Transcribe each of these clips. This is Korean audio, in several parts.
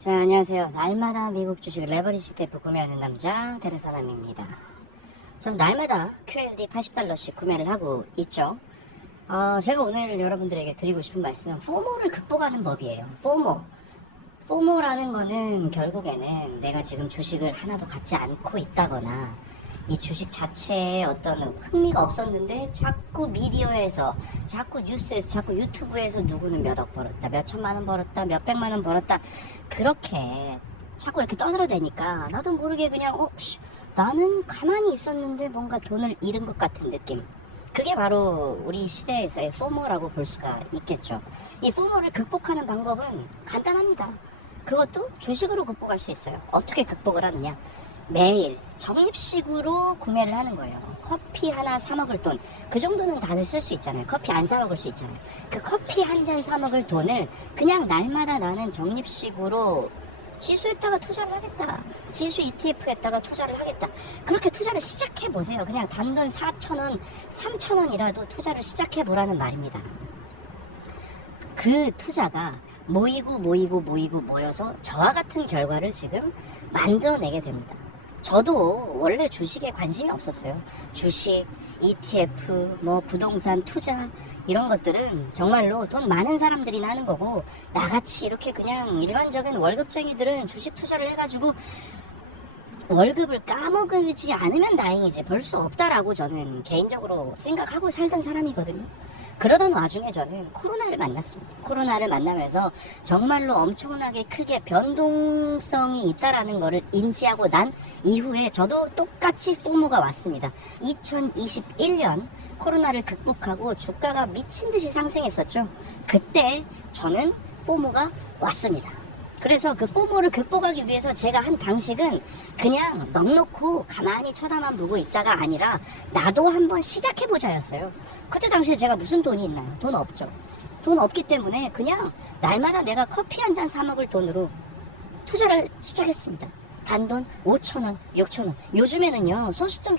자, 안녕하세요. 날마다 미국 주식 레버리지 테이프 구매하는 남자 대르사람입니다. 전 날마다 QLD $80씩 구매를 하고 있죠. 제가 오늘 여러분들에게 드리고 싶은 말씀은 포모를 극복하는 법이에요. 포모라는 거는 결국에는 내가 지금 주식을 하나도 갖지 않고 있다거나 이 주식 자체에 어떤 흥미가 없었는데 자꾸 미디어에서, 자꾸 뉴스에서, 자꾸 유튜브에서 누구는 몇 억 벌었다, 몇 천만 원 벌었다, 몇 백만 원 벌었다, 그렇게 자꾸 이렇게 떠들어대니까 나도 모르게 그냥 나는 가만히 있었는데 뭔가 돈을 잃은 것 같은 느낌. 그게 바로 우리 시대에서의 포모라고 볼 수가 있겠죠. 이 포모를 극복하는 방법은 간단합니다. 그것도 주식으로 극복할 수 있어요. 어떻게 극복을 하느냐? 매일 적립식으로 구매를 하는 거예요. 커피 하나 사 먹을 돈, 그 정도는 다들 쓸 수 있잖아요. 커피 안 사 먹을 수 있잖아요. 그 커피 한 잔 사 먹을 돈을 그냥 날마다 나는 적립식으로 지수에다가 투자를 하겠다, 지수 ETF에다가 투자를 하겠다, 그렇게 투자를 시작해 보세요. 그냥 단돈 4,000원 3,000원이라도 투자를 시작해 보라는 말입니다. 그 투자가 모여서 저와 같은 결과를 지금 만들어내게 됩니다. 저도 원래 주식에 관심이 없었어요. 주식, ETF, 부동산 투자, 이런 것들은 정말로 돈 많은 사람들이 하는 거고, 나같이 이렇게 그냥 일반적인 월급쟁이들은 주식 투자를 해가지고 월급을 까먹지 않으면 다행이지 벌 수 없다라고 저는 개인적으로 생각하고 살던 사람이거든요. 그러던 와중에 저는 코로나를 만났습니다. 코로나를 만나면서 정말로 엄청나게 크게 변동성이 있다라는 거를 인지하고 난 이후에 저도 똑같이 포모가 왔습니다. 2021년 코로나를 극복하고 주가가 미친 듯이 상승했었죠. 그때 저는 포모가 왔습니다. 그래서 그 포모를 극복하기 위해서 제가 한 방식은 그냥 넉넉고 가만히 쳐다만 보고 있자가 아니라 나도 한번 시작해보자였어요. 그때 당시에 제가 무슨 돈이 있나요? 돈 없죠. 돈 없기 때문에 그냥 날마다 내가 커피 한 잔 사 먹을 돈으로 투자를 시작했습니다. 단돈 5,000원, 6,000원. 요즘에는요, 소수점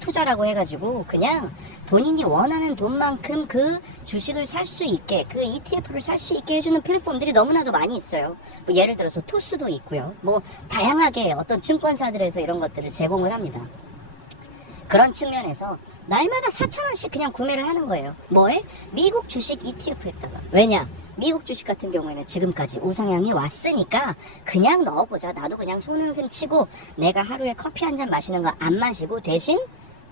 투자라고 해가지고 그냥 본인이 원하는 돈만큼 그 주식을 살 수 있게, 그 ETF를 살 수 있게 해주는 플랫폼들이 너무나도 많이 있어요. 예를 들어서 토스도 있고요. 다양하게 어떤 증권사들에서 이런 것들을 제공을 합니다. 그런 측면에서 날마다 4,000원씩 그냥 구매를 하는 거예요. 뭐에? 미국 주식 ETF에다가. 왜냐? 미국 주식 같은 경우에는 지금까지 우상향이 왔으니까 그냥 넣어보자. 나도 그냥 손흥승 치고 내가 하루에 커피 한 잔 마시는 거 안 마시고 대신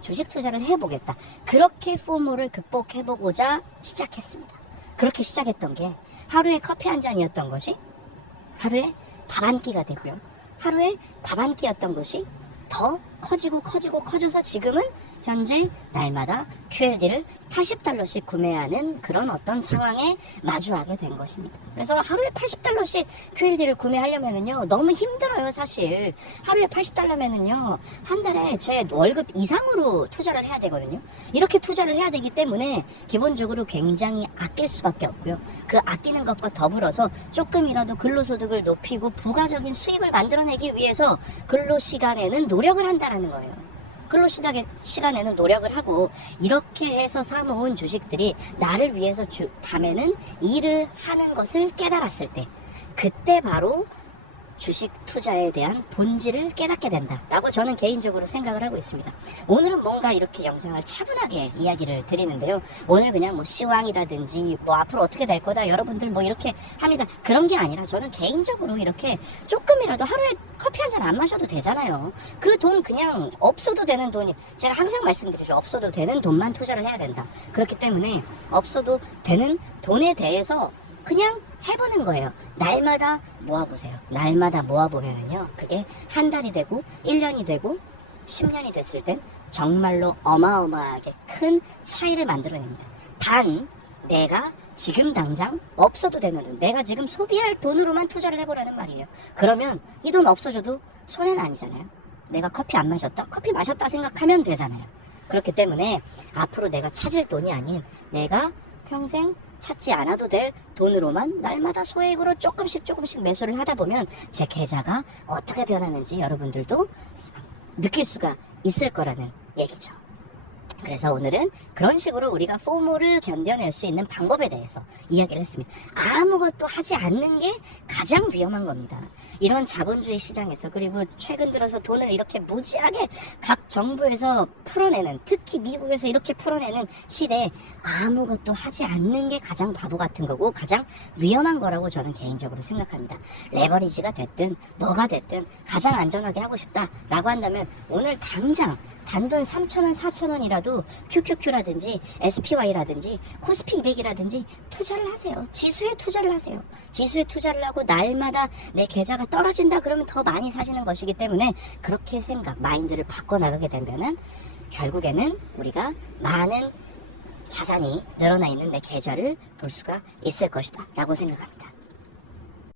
주식 투자를 해보겠다. 그렇게 포모를 극복해보고자 시작했습니다. 그렇게 시작했던 게 하루에 커피 한 잔이었던 것이 하루에 밥 한 끼가 되고요. 하루에 밥 한 끼였던 것이 더 커져서 지금은 현재 날마다 QLD를 $80씩 구매하는 그런 어떤 상황에 마주하게 된 것입니다. 그래서 하루에 $80씩 QLD를 구매하려면은요, 너무 힘들어요, 사실. 하루에 $80면은요, 한 달에 제 월급 이상으로 투자를 해야 되거든요. 이렇게 투자를 해야 되기 때문에 기본적으로 굉장히 아낄 수밖에 없고요. 그 아끼는 것과 더불어서 조금이라도 근로소득을 높이고 부가적인 수입을 만들어내기 위해서 근로시간에는 노력을 한다는 거예요. 근로시간에는 노력을 하고 이렇게 해서 사모은 주식들이 나를 위해서 밤에는 일을 하는 것을 깨달았을 때, 그때 바로 주식 투자에 대한 본질을 깨닫게 된다라고 저는 개인적으로 생각을 하고 있습니다. 오늘은 뭔가 이렇게 영상을 차분하게 이야기를 드리는데요. 오늘 그냥 시황이라든지 앞으로 어떻게 될 거다 여러분들 이렇게 합니다. 그런 게 아니라 저는 개인적으로 이렇게 조금이라도 하루에 커피 한 잔 안 마셔도 되잖아요. 그 돈 그냥 없어도 되는 돈이, 제가 항상 말씀드리죠. 없어도 되는 돈만 투자를 해야 된다. 그렇기 때문에 없어도 되는 돈에 대해서 그냥 해보는 거예요. 날마다 모아보세요. 날마다 모아보면은요, 그게 한 달이 되고 1년이 되고 10년이 됐을 땐 정말로 어마어마하게 큰 차이를 만들어냅니다. 단 내가 지금 당장 없어도 되는 돈, 내가 지금 소비할 돈으로만 투자를 해보라는 말이에요. 그러면 이 돈 없어져도 손해는 아니잖아요. 내가 커피 안 마셨다? 커피 마셨다 생각하면 되잖아요. 그렇기 때문에 앞으로 내가 찾을 돈이 아닌 내가 평생 찾지 않아도 될 돈으로만 날마다 소액으로 조금씩 매수를 하다 보면 제 계좌가 어떻게 변하는지 여러분들도 느낄 수가 있을 거라는 얘기죠. 그래서 오늘은 그런 식으로 우리가 포모를 견뎌낼 수 있는 방법에 대해서 이야기를 했습니다. 아무것도 하지 않는 게 가장 위험한 겁니다. 이런 자본주의 시장에서, 그리고 최근 들어서 돈을 이렇게 무지하게 각 정부에서 풀어내는, 특히 미국에서 이렇게 풀어내는 시대에 아무것도 하지 않는 게 가장 바보 같은 거고 가장 위험한 거라고 저는 개인적으로 생각합니다. 레버리지가 됐든 뭐가 됐든 가장 안전하게 하고 싶다라고 한다면 오늘 당장 단돈 3,000원, 4,000원이라도 QQQ라든지 SPY라든지 코스피 200이라든지 투자를 하세요. 지수에 투자를 하세요. 지수에 투자를 하고 날마다 내 계좌가 떨어진다 그러면 더 많이 사시는 것이기 때문에 그렇게 마인드를 바꿔나가게 되면은 결국에는 우리가 많은 자산이 늘어나 있는 내 계좌를 볼 수가 있을 것이다 라고 생각합니다.